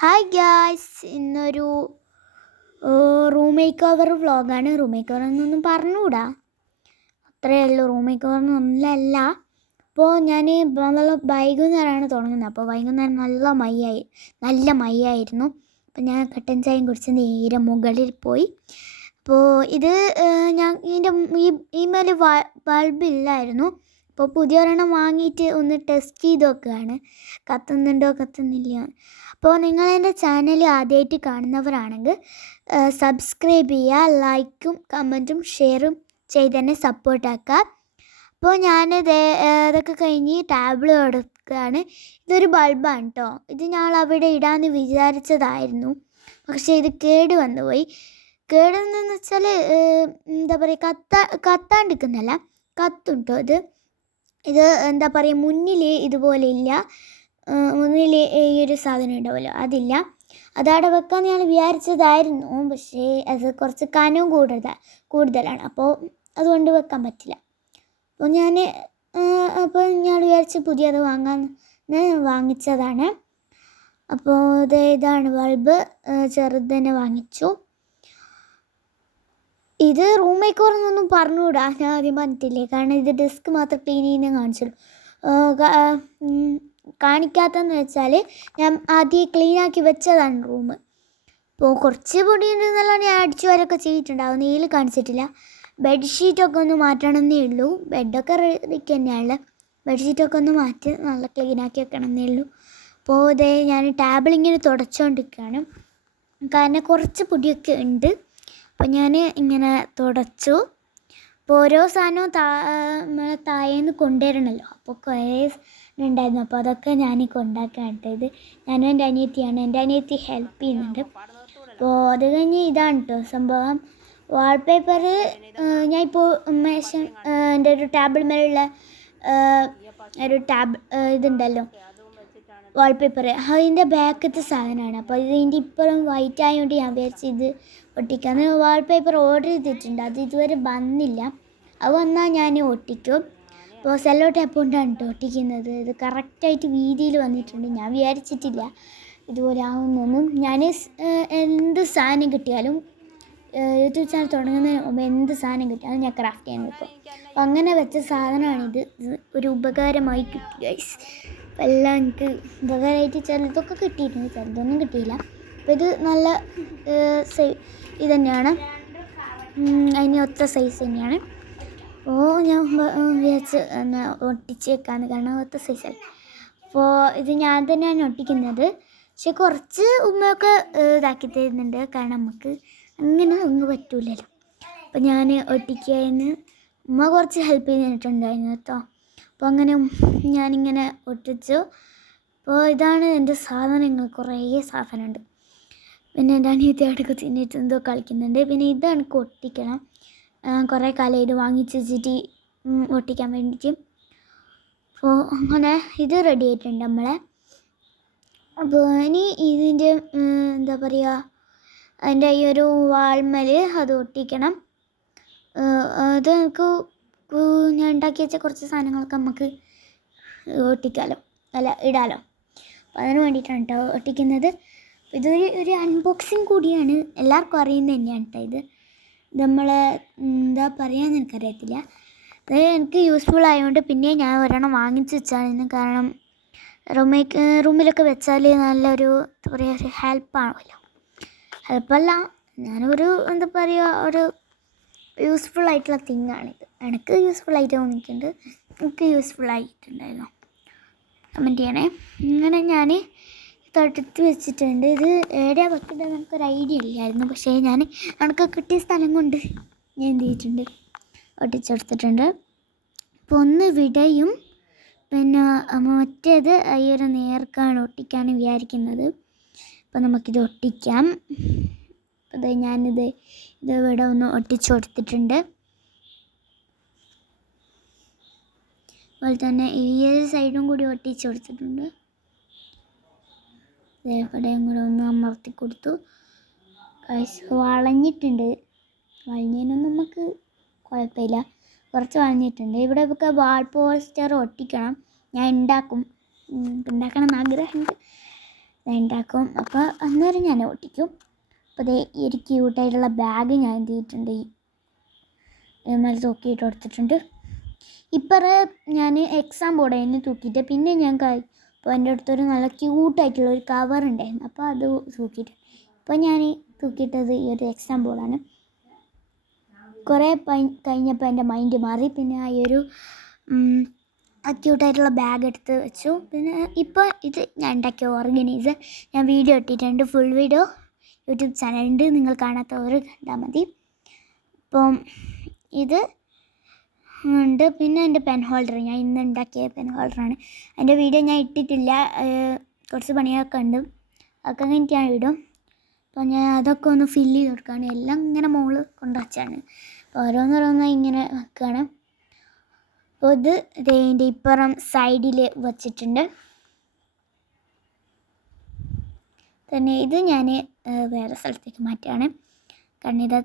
Hi guys ഇന്നൊരു room makeover വ്ളോഗാണ്. Room makeover എന്നൊന്നും പറഞ്ഞുകൂടാ അത്രയേ ഉള്ളൂ റൂം മേക്ക് ഓവർ എന്നൊന്നല്ല അപ്പോൾ ഞാൻ നല്ല വൈകുന്നേരമാണ് തുടങ്ങുന്നത്. അപ്പോൾ വൈകുന്നേരം നല്ല മയ്യായി നല്ല മയ്യായിരുന്നു അപ്പോൾ ഞാൻ കട്ടൻ ചായയും കുടിച്ച് നേരെ മുകളിൽ പോയി. അപ്പോൾ ഇത് ഞാൻ ഇതിന്റെ ഈ മേലെ ബൾബ് ഇല്ലായിരുന്നു അപ്പോൾ പുതിയൊരെണ്ണം വാങ്ങിയിട്ട് ഒന്ന് ടെസ്റ്റ് ചെയ്ത് നോക്കുകയാണ്. കത്തുന്നുണ്ടോ കത്തുന്നില്ല. അപ്പോൾ നിങ്ങൾ എന്റെ ചാനൽ ആദ്യമായിട്ട് കാണുന്നവരാണെങ്കിൽ സബ്സ്ക്രൈബ് ചെയ്യുക ലൈക്കും കമന്റും ഷെയറും ചെയ്ത് തന്നെ സപ്പോർട്ടാക്കുക അപ്പോൾ ഞാൻ അതൊക്കെ കഴിഞ്ഞ് ടാബിൾ എടുക്കുകയാണ്. ഇതൊരു ബൾബാണ് കേട്ടോ ഇത് ഞങ്ങൾ അവിടെ ഇടാമെന്ന് വിചാരിച്ചതായിരുന്നു. പക്ഷേ ഇത് കേട് വന്നു പോയി കേടെന്ന് വെച്ചാൽ എന്താ പറയുക കത്ത കത്താണ്ടിരിക്കുന്നല്ല കത്തും കേട്ടോ ഇത്. ഇത് എന്താ പറയുക മുന്നിൽ ഇതുപോലെ ഇല്ല. മുന്നിൽ ഒരു സാധനം ഉണ്ടാവുമല്ലോ? അതില്ല. അതവിടെ വെക്കാൻ ഞാൻ വിചാരിച്ചതായിരുന്നു. പക്ഷേ അത് കുറച്ച് കനവും കൂടുതൽ കൂടുതലാണ്. അപ്പോൾ അതുകൊണ്ട് വെക്കാൻ പറ്റില്ല. അപ്പോൾ ഞാൻ അപ്പോൾ ഞാൻ വിചാരിച്ച് പുതിയത് വാങ്ങാൻ വാങ്ങിച്ചതാണ്. അപ്പോൾ ഇത് ഇതാണ് ബൾബ്. ചെറുത് തന്നെ വാങ്ങിച്ചു. ഇത് റൂം മേക്ക് ഓവറെന്നൊന്നും പറഞ്ഞുകൂടാ. ഞാൻ ആദ്യം പറഞ്ഞിട്ടില്ലേ കാരണം ഇത് ഡെസ്ക് മാത്രം ക്ലീൻ ചെയ്യുന്ന കാണിച്ചുള്ളൂ. കാണിക്കാത്തതെന്ന് വെച്ചാൽ ഞാൻ ആദ്യം ക്ലീൻ ആക്കി വെച്ചതാണ് റൂം അപ്പോൾ കുറച്ച് പൊടി പൊടിയുണ്ടെന്നല്ല ഞാൻ അടിച്ചു വരൊക്കെ ചെയ്തിട്ടുണ്ടാവും. നീൽ കാണിച്ചിട്ടില്ല. ബെഡ്ഷീറ്റൊക്കെ ഒന്ന് മാറ്റണമെന്നേ ഉള്ളൂ. ബെഡൊക്കെ റെഡിക്ക് തന്നെയാണ് ബെഡ്ഷീറ്റൊക്കെ ഒന്ന് മാറ്റി നല്ല ക്ലീൻ ആക്കി വെക്കണമെന്നേ ഉള്ളൂ. അപ്പോൾ ഇതേ ഞാൻ ടാബിളിങ്ങനെ തുടച്ചുകൊണ്ടിരിക്കുകയാണ് കാരണം കുറച്ച് പൊടിയൊക്കെ ഉണ്ട്. അപ്പോൾ ഞാൻ ഇങ്ങനെ തുടച്ചു. അപ്പോൾ ഓരോ സാധനവും താ നമ്മളെ താഴേന്ന് കൊണ്ടുവരണമല്ലോ അപ്പോൾ കുറേ ഉണ്ടായിരുന്നു. അപ്പോൾ അതൊക്കെ ഞാൻ കൊണ്ടാക്കാട്ടെ ഇത് ഞാനും എന്റെ അനിയത്തിയാണ്. എന്റെ അനിയത്തി ഹെൽപ്പ് ചെയ്യുന്നുണ്ട്. അപ്പോൾ അത് കഴിഞ്ഞ് ഇതാണ് കേട്ടോ സംഭവം. വാൾപേപ്പർ ഞാൻ ഇപ്പോൾ മേശം എന്റെ ഒരു ടേബിൾ മേലുള്ള ഒരു ടാബ് ഇതുണ്ടല്ലോ. വാൾപേപ്പർ അതിന്റെ ബാക്കത്തെ സാധനമാണ്. അപ്പോൾ ഇതിന്റെ ഇപ്പോഴും വൈറ്റ് ആയതുകൊണ്ട് ഞാൻ വിചാരിച്ച് ഇത് ഒട്ടിക്കാം. വാൾപേപ്പർ ഓർഡർ ചെയ്തിട്ടുണ്ട്. അത് ഇതുവരെ വന്നില്ല. അത് വന്നാൽ ഞാൻ ഒട്ടിക്കും. അപ്പോൾ സെല്ലോ ടാപ്പ് കൊണ്ടാണ് കേട്ടോ ഒട്ടിക്കുന്നത്? ഇത് കറക്റ്റായിട്ട് വീതിയിൽ വന്നിട്ടുണ്ട്. ഞാൻ വിചാരിച്ചിട്ടില്ല ഇതുപോലെ ആവുന്നൊന്നും ഞാൻ എന്ത് സാധനം കിട്ടിയാലും യൂട്യൂബ് ചാനൽ തുടങ്ങുന്നതിന് മുമ്പ് എന്ത് സാധനം കിട്ടിയാലും ഞാൻ ക്രാഫ്റ്റ് ചെയ്യാൻ വെക്കും. അപ്പോൾ അങ്ങനെ വെച്ച സാധനമാണിത്. ഒരു ഉപകാരമായി കിട്ടി ഗൈസ് അപ്പോൾ എല്ലാം എനിക്ക് ഉപകാരമായിട്ട് ചിലതൊക്കെ കിട്ടിയിട്ടുണ്ട്. ചിലതൊന്നും കിട്ടിയില്ല. അപ്പോൾ ഇത് നല്ല ഇത് തന്നെയാണ് അതിന് ഒത്ത സൈസ് തന്നെയാണ്. അപ്പോൾ ഞാൻ വിചാരിച്ച് ഒന്ന് ഒട്ടിച്ച് വെക്കാന്ന് കാരണം ഒത്ത സൈസല്ല അപ്പോൾ ഇത് ഞാൻ തന്നെയാണ് ഒട്ടിക്കുന്നത്. പക്ഷെ കുറച്ച് ഉമ്മയൊക്കെ ഇതാക്കി തരുന്നുണ്ട്. കാരണം നമുക്ക് അങ്ങനെ ഒന്നും പറ്റൂലല്ലോ. അപ്പോൾ ഞാൻ ഒട്ടിക്കുകയെന്ന് ഉമ്മ കുറച്ച് ഹെൽപ്പ് ചെയ്തിട്ടുണ്ടായിരുന്നു കേട്ടോ. അപ്പോൾ അങ്ങനെ ഞാനിങ്ങനെ ഒട്ടിച്ചു. അപ്പോൾ ഇതാണ് എന്റെ സാധനങ്ങൾ. കുറേ സാധനമുണ്ട്. പിന്നെ എന്റെ അനിയത്തി അടുക്ക് തിന്നിട്ട് എന്തോ കളിക്കുന്നുണ്ട്. പിന്നെ ഇതാണ് ഒട്ടിക്കണം. കുറേ കാലം ഇത് വാങ്ങിച്ച് വെച്ചിട്ട് ഒട്ടിക്കാൻ വേണ്ടിയിട്ട് അപ്പോൾ അങ്ങനെ ഇത് റെഡി ആയിട്ടുണ്ട് നമ്മളെ. അപ്പോൾ ഇനി ഇതിന്റെ എന്താ പറയുക അതിന്റെ ഈ ഒരു വാൾമൽ അത് ഒട്ടിക്കണം. അത് നമുക്ക് ഞാൻ ഉണ്ടാക്കി വെച്ച കുറച്ച് സാധനങ്ങളൊക്കെ നമുക്ക് ഒട്ടിക്കാലോ അല്ല ഇടാലോ. അപ്പോൾ അതിന് വേണ്ടിയിട്ടാണ് കേട്ടോ ഒട്ടിക്കുന്നത്. ഇതൊരു ഒരു അൺബോക്സിങ് കൂടിയാണ്. എല്ലാവർക്കും അറിയുന്നത് തന്നെയാണ് കേട്ടോ ഇത്. നമ്മൾ എന്താ പറയുക എനിക്കറിയത്തില്ല. അത് എനിക്ക് യൂസ്ഫുൾ ആയതുകൊണ്ട് പിന്നെ ഞാൻ ഒരെണ്ണം വാങ്ങിച്ച് വെച്ചാണ് കാരണം റൂമേക്ക് റൂമിലൊക്കെ വെച്ചാൽ നല്ലൊരു എന്താ പറയുക ഒരു ഹെൽപ്പാണല്ലോ ഹെൽപ്പല്ല ഞാനൊരു എന്താ പറയുക ഒരു യൂസ്ഫുൾ ആയിട്ടുള്ള തിങ്ങാണിത് എനിക്ക് യൂസ്ഫുൾ ആയിട്ട് തോന്നിയിട്ടുണ്ട്. എനിക്ക് യൂസ്ഫുൾ ആയിട്ടുണ്ടായിരുന്നു. കമന്റ് ചെയ്യണേ. ഇങ്ങനെ ഞാൻ തൊട്ടത്ത് വെച്ചിട്ടുണ്ട്. ഇത് എവിടെയാണ് വെക്കുന്നത് നമുക്കൊരു ഐഡിയ ഇല്ലായിരുന്നു. പക്ഷേ ഞാൻ എനിക്ക് കിട്ടിയ സ്ഥലം കൊണ്ട് ഞാൻ എന്ത് ചെയ്തിട്ടുണ്ട്? ഒട്ടിച്ചെടുത്തിട്ടുണ്ട്. അപ്പോൾ ഒന്ന് വിടയും. പിന്നെ മറ്റേത് ഈ ഒരു നേർക്കാണ് ഒട്ടിക്കാൻ വിചാരിക്കുന്നത്. അപ്പോൾ നമുക്കിത് ഒട്ടിക്കാം. അത് ഞാനിത് ഇത് ഇവിടെ ഒന്ന് ഒട്ടിച്ചു കൊടുത്തിട്ടുണ്ട് അതുപോലെ തന്നെ ഈ ഒരു സൈഡും കൂടി ഒട്ടിച്ചു കൊടുത്തിട്ടുണ്ട് ഇവിടെയും കൂടെ ഒന്ന് അമർത്തി കൊടുത്തു. വളഞ്ഞിട്ടുണ്ട്. വളഞ്ഞതിനൊന്നും നമുക്ക് കുഴപ്പമില്ല. കുറച്ച് വളഞ്ഞിട്ടുണ്ട്. ഇവിടെ ഒക്കെ വാൾ പോസ്റ്റർ ഒട്ടിക്കണം. ഞാൻ ഉണ്ടാക്കും ഉണ്ടാക്കണം എന്ന് ആഗ്രഹമുണ്ട്. ഉണ്ടാക്കും അപ്പോൾ അന്നേരം ഞാൻ ഒട്ടിക്കും. അപ്പോൾ ഈ ഒരു ക്യൂട്ടായിട്ടുള്ള ബാഗ് ഞാൻ എന്ത് ചെയ്തിട്ടുണ്ട്. ഈ തൂക്കിയിട്ട് കൊടുത്തിട്ടുണ്ട്. ഇപ്പറ ഞാൻ എക്സാം ബോർഡ് അതിന് തൂക്കിയിട്ട് പിന്നെ ഞാൻ അപ്പോൾ എന്റെ അടുത്തൊരു നല്ല ക്യൂട്ടായിട്ടുള്ള ഒരു കവർ ഉണ്ടായിരുന്നു. അപ്പോൾ അത് തൂക്കിയിട്ട് ഇപ്പോൾ ഞാൻ തൂക്കിയിട്ടത് ഈ ഒരു എക്സാം ബോർഡാണ് കുറേ കഴിഞ്ഞപ്പോൾ എന്റെ മൈൻഡ് മാറി. പിന്നെ ആ ഒരു അക്യൂട്ടായിട്ടുള്ള ബാഗ് എടുത്ത് വെച്ചു. പിന്നെ ഇപ്പോൾ ഇത് ഞാൻ ഉണ്ടാക്കിയ ഓർഗനൈസർ ഞാൻ വീഡിയോ ഇട്ടിട്ടുണ്ട്. ഫുൾ വീഡിയോ യൂട്യൂബ് ചാനലുണ്ട് നിങ്ങൾ കാണാത്തവർ കണ്ടാൽ മതി. അപ്പം ഇത് ഉണ്ട്. പിന്നെ എന്റെ പെൻ ഹോൾഡർ ഞാൻ ഇന്ന് ഉണ്ടാക്കിയ പെൻ ഹോൾഡറാണ് അതിന്റെ വീഡിയോ ഞാൻ ഇട്ടിട്ടില്ല. കുറച്ച് പണിയൊക്കെ ഉണ്ട്. അതൊക്കെ കഴിഞ്ഞിട്ട് ഞാൻ ഇടും. അപ്പോൾ ഞാൻ അതൊക്കെ ഒന്ന് ഫില്ല് ചെയ്ത് കൊടുക്കുകയാണ് എല്ലാം ഇങ്ങനെ മുകളിൽ കൊണ്ടുവച്ചാണ് അപ്പോൾ ഓരോന്നോരോന്നായി ഇങ്ങനെ വെക്കുകയാണ് അപ്പോൾ ഇത് ഇതിന്റെ ഇപ്പുറം സൈഡിൽ വച്ചിട്ടുണ്ട്. തന്നെ ഇത് ഞാൻ വേറെ സ്ഥലത്തേക്ക് മാറ്റുകയാണ് കാരണം ഇത്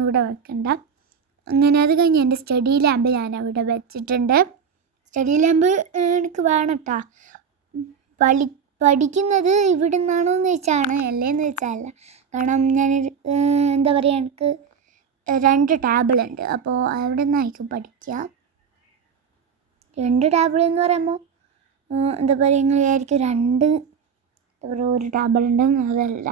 ഇവിടെ വെക്കണ്ട. അങ്ങനെ അത് കഴിഞ്ഞ് എന്റെ സ്റ്റഡി ലാമ്പ് ഞാൻ അവിടെ വെച്ചിട്ടുണ്ട് സ്റ്റഡി ലാമ്പ് എനിക്ക് വേണം കേട്ടോ പഠി പഠിക്കുന്നത് ഇവിടെ നിന്നാണോ എന്ന് വെച്ചാണ് അല്ലേന്ന് വെച്ചാൽ കാരണം ഞാൻ എന്താ പറയുക എനിക്ക് രണ്ട് ടാബിളുണ്ട് അപ്പോൾ അവിടെ നിന്നായിരിക്കും പഠിക്കുക. രണ്ട് ടാബിൾ എന്ന് പറയുമ്പോൾ എന്താ പറയുക നിങ്ങൾ വിചാരിക്കും രണ്ട് എന്താ പറയുക ഒരു ടാബിൾ ഉണ്ടെന്ന് അതല്ല.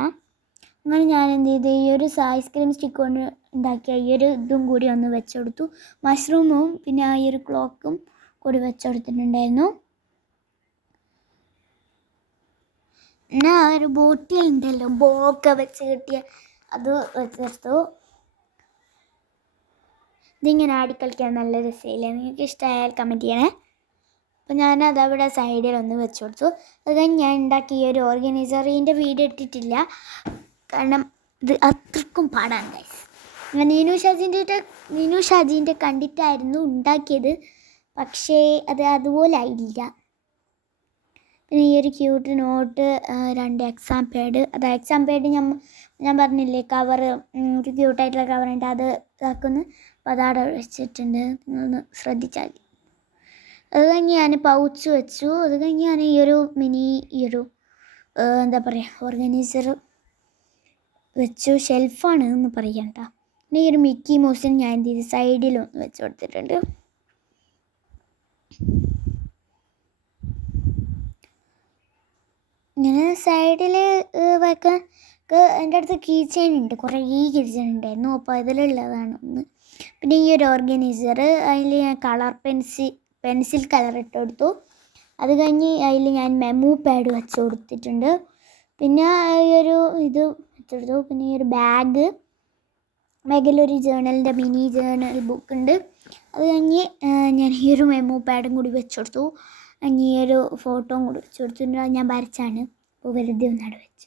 അങ്ങനെ ഞാൻ എന്ത് ചെയ്തു? ഈ ഒരു ഐസ്ക്രീം സ്റ്റിക്ക് കൊണ്ട് ഉണ്ടാക്കിയ ഈ ഒരു ഇതും കൂടി ഒന്ന് വെച്ചെടുത്തു. മഷ്റൂമും പിന്നെ ആ ഒരു ക്ലോക്കും കൂടി വെച്ചെടുത്തിട്ടുണ്ടായിരുന്നു. പിന്നെ ആ ഒരു ബോട്ടിൽ ഉണ്ടല്ലോ ബോക്കെ വെച്ച് കിട്ടിയ അത് വെച്ചെടുത്തു. ഇതിങ്ങനെ ആടിക്കളിക്കാൻ നല്ല രസമില്ലേ? നിങ്ങൾക്ക് ഇഷ്ടമായാൽ കമന്റ് ചെയ്യണേ. അപ്പോൾ ഞാൻ അവിടെ സൈഡിൽ ഒന്ന് വെച്ച് കൊടുത്തു അത് ഞാൻ ഉണ്ടാക്കിയ ഒരു ഓർഗനൈസറിന്റെ വീഡിയോ ഇട്ടിട്ടില്ല. കാരണം ഇത് അത്രക്കും പാടാണ് ഗൈസ് നീനു ഷാജിന്റെ നീനു ഷാജീന്റെ കണ്ടിട്ടായിരുന്നു ഉണ്ടാക്കിയത്. പക്ഷേ അത് അതുപോലെ ആയില്ല. പിന്നെ ഈ ഒരു ക്യൂട്ട് നോട്ട് രണ്ട് എക്സാം പാഡ് അത് എക്സാം പാഡ് ഞാൻ ഞാൻ പറഞ്ഞില്ലേ കവർ ഒരു ക്യൂട്ടായിട്ടുള്ള കവറുണ്ട് അത് ഇതാക്കുന്നു. അപ്പോൾ അതവിടെ വെച്ചിട്ടുണ്ട്. നിങ്ങളൊന്ന് ശ്രദ്ധിച്ചാൽ. അത് കഴിഞ്ഞ് ഞാൻ പൗച്ച് വെച്ചു. അത് കഴിഞ്ഞ് ഞാൻ ഈ ഒരു മിനി ഈ ഒരു എന്താ പറയുക ഓർഗനൈസർ വെച്ചു. ഷെൽഫാണ് എന്ന് പറയാം കേട്ടോ. പിന്നെ ഈ ഒരു മിക്കി മൗസിന് ഞാൻ എന്ത് ചെയ്തു സൈഡിലൊന്ന് വെച്ച് കൊടുത്തിട്ടുണ്ട്. ഇങ്ങനെ സൈഡിൽ വെക്കാൻ എന്റെ അടുത്ത് കീ ചെയിൻ ഉണ്ട്. കുറേ കീ ചെയിൻ ഉണ്ടായിരുന്നു. അപ്പോൾ അതിലുള്ളതാണ് ഒന്ന്. പിന്നെ ഈ ഒരു ഓർഗനൈസർ അതിൽ ഞാൻ കളർ പെൻസിൽ പെൻസിൽ കളർ ഇട്ട് കൊടുത്തു. അത് കഴിഞ്ഞ് അതിൽ ഞാൻ മെമു പാഡ് വെച്ച് കൊടുത്തിട്ടുണ്ട്. പിന്നെ ഈ ഒരു ഇത് വെച്ചെടുത്തു പിന്നെ ഈ ഒരു ബാഗ് ബാഗിലൊരു ജേണലിന്റെ മിനി ജേണൽ ബുക്ക് ഉണ്ട് അത് കഴിഞ്ഞ് ഞാൻ ഈ ഒരു മെമ്മോ പാഡും കൂടി വെച്ച് കൊടുത്തു. ഈ ഒരു ഫോട്ടോയും കൂടി വെച്ച് കൊടുത്തിട്ടുണ്ട് ഞാൻ വരച്ചാണ്. അപ്പോൾ വെറുതെ ഒന്നാട് വെച്ചു.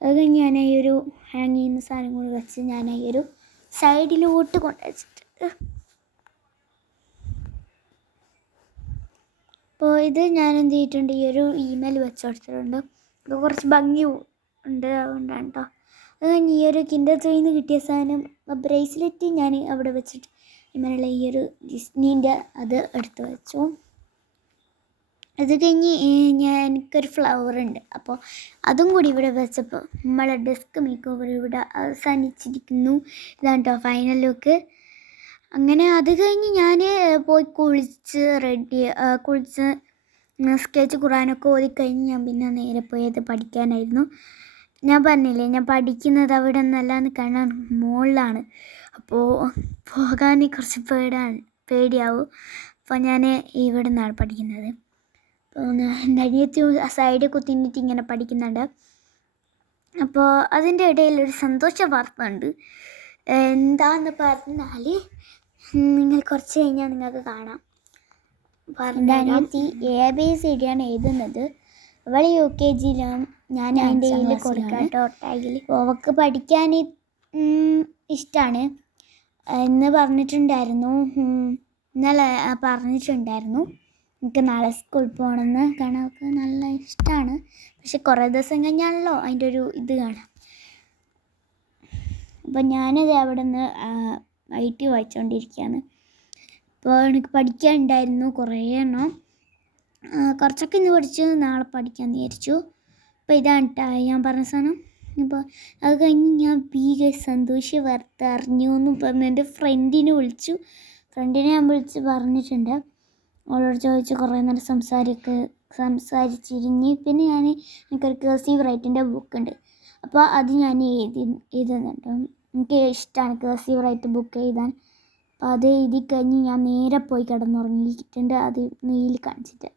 അത് കഴിഞ്ഞ് ഞാൻ ഈ ഒരു ഹാങ് ചെയ്യുന്ന സാധനം കൂടി വെച്ച് ഞാൻ ഈ ഒരു സൈഡിലോട്ട് കൊണ്ടുവച്ചിട്ടുണ്ട്. അപ്പോൾ ഇത് ഞാൻ എന്ത് ചെയ്തിട്ടുണ്ട്? ഈ ഒരു ഇമെയിൽ വെച്ച് കൊടുത്തിട്ടുണ്ട്. കുറച്ച് ഭംഗി ഉണ്ട് അതുകൊണ്ടാണ് കേട്ടോ ഈ ഒരു കിൻഡർ ജോയിൽ നിന്ന് കിട്ടിയ സാധനം ബ്രേസ്ലെറ്റ് ഞാൻ അവിടെ വെച്ചിട്ട് ഇങ്ങനെയുള്ള ഈ ഒരു ഡിസ്നീന്റെ അത് എടുത്ത് വെച്ചു. അത് കഴിഞ്ഞ് ഞാൻ എനിക്കൊരു ഫ്ലവർ ഉണ്ട്. അപ്പോൾ അതും കൂടി ഇവിടെ വെച്ചപ്പോൾ നമ്മളെ ഡെസ്ക് മേക്ക് ഓവർ ഇവിടെ അവസാനിച്ചിരിക്കുന്നു. ഇതാണ് കേട്ടോ ഫൈനൽ ലുക്ക് അങ്ങനെ അത് കഴിഞ്ഞ് ഞാൻ പോയി കുളിച്ച് റെഡി കുളിച്ച് സ്കെച്ച് ഖുറാനൊക്കെ ഓതിക്കഴിഞ്ഞ് ഞാൻ പിന്നെ നേരെ പോയത് പഠിക്കാനായിരുന്നു. ഞാൻ പറഞ്ഞില്ലേ ഞാൻ പഠിക്കുന്നത് അവിടെ നിന്നല്ലാന്ന് കാണാൻ മുകളിലാണ് അപ്പോൾ പോകാൻ കുറച്ച് പേടാണ് പേടിയാവും. അപ്പോൾ ഞാൻ ഇവിടെ നിന്നാണ് പഠിക്കുന്നത് എന്റെ അനിയത്തി സൈഡിൽ കുത്തിന്നിട്ട് ഇങ്ങനെ പഠിക്കുന്നുണ്ട്. അപ്പോൾ അതിന്റെ ഇടയിൽ ഒരു സന്തോഷ വാർത്ത ഉണ്ട്. എന്താന്ന് പറഞ്ഞാൽ നിങ്ങൾ കുറച്ച് കഴിഞ്ഞാൽ നിങ്ങൾക്ക് കാണാം. എന്റെ അനിയത്തി എ ബി സി ഡിയാണ് എഴുതുന്നത്. അവൾ യു കെ ജിയിലാണ്. ഞാൻ എന്റെ കയ്യിൽ കൊടുക്കാട്ടോ ടാഗിൽ അവൾക്ക് പഠിക്കാൻ ഇഷ്ടമാണ് എന്ന് പറഞ്ഞിട്ടുണ്ടായിരുന്നു. ഇന്നലെ പറഞ്ഞിട്ടുണ്ടായിരുന്നു. എനിക്ക് നാളെ സ്കൂളിൽ പോകണമെന്ന്. കാരണം അവൾക്ക് നല്ല ഇഷ്ടമാണ് പക്ഷെ കുറേ ദിവസം കഴിഞ്ഞാണല്ലോ അതിന്റെ ഒരു ഇത് കാണാം. അപ്പം ഞാനത് അവിടെ നിന്ന് ഐ ടി വായിച്ചുകൊണ്ടിരിക്കുകയാണ് അപ്പോൾ എനിക്ക് പഠിക്കാനുണ്ടായിരുന്നു കുറേ എണ്ണം. കുറച്ചൊക്കെ ഇന്ന് പഠിച്ചു നാളെ പഠിക്കാൻ വിചാരിച്ചു. അപ്പോൾ ഇതാണ് കേട്ടോ ഞാൻ പറഞ്ഞ സാധനം. അപ്പോൾ അത് കഴിഞ്ഞ് ഞാൻ ഭീകര സന്തോഷ വാർത്ത അറിഞ്ഞു എന്ന് പറഞ്ഞ് എന്റെ ഫ്രണ്ടിനെ വിളിച്ചു. ഫ്രണ്ടിനെ ഞാൻ വിളിച്ച് പറഞ്ഞിട്ടുണ്ട്. അവളോട് ചോദിച്ച് കുറേ നേരം സംസാരിക്ക് സംസാരിച്ചിരിഞ്ഞ് പിന്നെ ഞാൻ എനിക്കൊരു കേസീവ് റൈറ്റിന്റെ ബുക്കുണ്ട് അപ്പോൾ അത് ഞാൻ എഴുതി എഴുതുന്നുണ്ട് എനിക്ക് ഇഷ്ടമാണ് കേസീവ് റൈറ്റ് ബുക്ക് എഴുതാൻ. അപ്പോൾ അത് എഴുതി കഴിഞ്ഞ് ഞാൻ നേരെ പോയി കിടന്നുറങ്ങിയിട്ടുണ്ട്. അത് നെയിൽ കാണിച്ചിട്ട്.